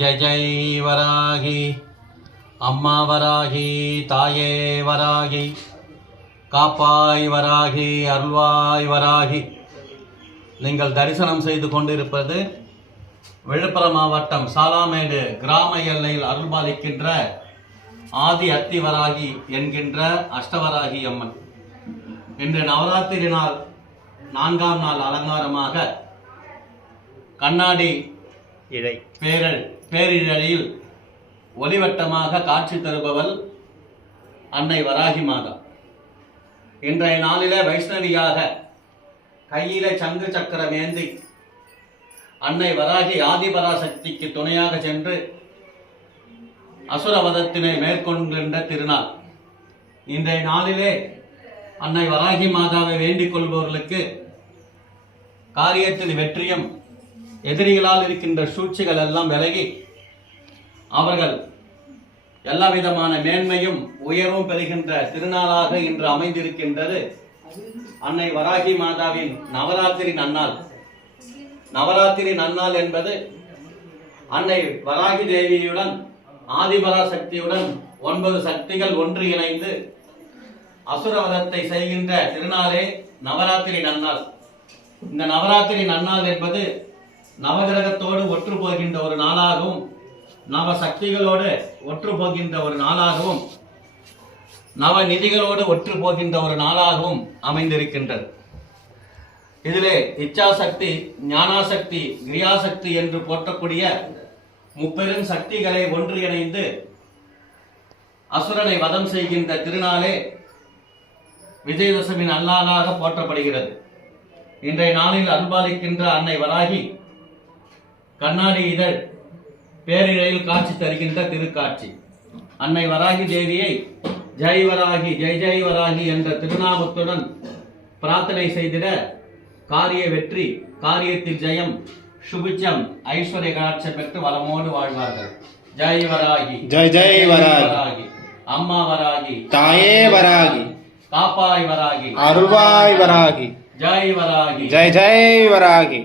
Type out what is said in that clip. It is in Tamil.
ஜெய் ஜெய் வராகி. அம்மா வராகி, தாயே வராகி, காப்பாய் வராகி, அருள்வாய் வராகி. நீங்கள் தரிசனம் செய்து கொண்டிருப்பது விழுப்புரம் மாவட்டம் சாலாமேடு கிராம எல்லையில் அருள்பாலிக்கின்ற ஆதி அத்தி வராகி என்கின்ற அஷ்டவராகி அம்மன். இன்று நவராத்திரி நாள் 4ஆம் நாள் அலங்காரமாக கண்ணாடி பேரிழலில் ஒளிவட்டமாக காட்சி தருபவள் அன்னை வராகி மாதா. இன்றைய நாளிலே வைஷ்ணவியாக கையில சங்கு சக்கரம் ஏந்தி அன்னை வராகி ஆதிபராசக்திக்கு துணையாக சென்று அசுரவதத்தினை மேற்கொள்கின்ற திருநாள். இன்றைய நாளிலே அன்னை வராகி மாதாவை வேண்டிக் கொள்பவர்களுக்கு காரியத்தில் வெற்றியும் எதிரிகளால் இருக்கின்ற சூழ்ச்சிகள் எல்லாம் விலகி அவர்கள் எல்லா விதமான மேன்மையும் உயர்வும் பெறுகின்ற திருநாளாக இன்று அமைந்திருக்கின்றது அன்னை வராகி மாதாவின் நவராத்திரி நன்னாள். நவராத்திரி நன்னாள் என்பது அன்னை வராகி தேவியுடன் ஆதிபராசக்தியுடன் 9 சக்திகள் ஒன்று இணைந்து அசுரவதத்தை செய்கின்ற திருநாளே நவராத்திரி நன்னாள். இந்த நவராத்திரி நன்னாள் என்பது நவகிரகத்தோடு ஒற்று போகின்ற ஒரு நாளாகவும் நவ சக்திகளோடு ஒற்று போகின்ற ஒரு நாளாகவும் நவ நிதிகளோடு ஒற்று போகின்ற ஒரு நாளாகவும் அமைந்திருக்கின்றது. இதிலே இச்சாசக்தி, ஞானாசக்தி, கிரியாசக்தி என்று போற்றக்கூடிய முப்பெரும் சக்திகளை ஒன்று இணைந்து அசுரனை வதம் செய்கின்ற திருநாளே விஜயதசமி நன்னாளாக போற்றப்படுகிறது. இன்றைய நாளில் அருள்பாலிக்கின்ற அன்னை வராகி கண்ணாடி இதழ் பேரிழையில் காட்சி தருகின்ற திருக்காட்சி. அன்னை வராகி தேவியை ஜெய் வராகி, ஜெய் ஜெய் வராகி என்ற திருநாமத்துடன் பிரார்த்தனை செய்திட காரிய வெற்றி, காரியத்தில் ஜெயம், சுபிச்சம், ஐஸ்வர்ய கடாட்சம் பெற்று வளமோடு வாழ்வார்கள். ஜெய் வராகி, ஜெய் ஜெய் வராகி. அம்மா வராகி, தாயே வராகி, காப்பாய் வராகி, அருள்வாய் வராகி. ஜெய் வராகி, ஜெய் ஜெய் வராகி.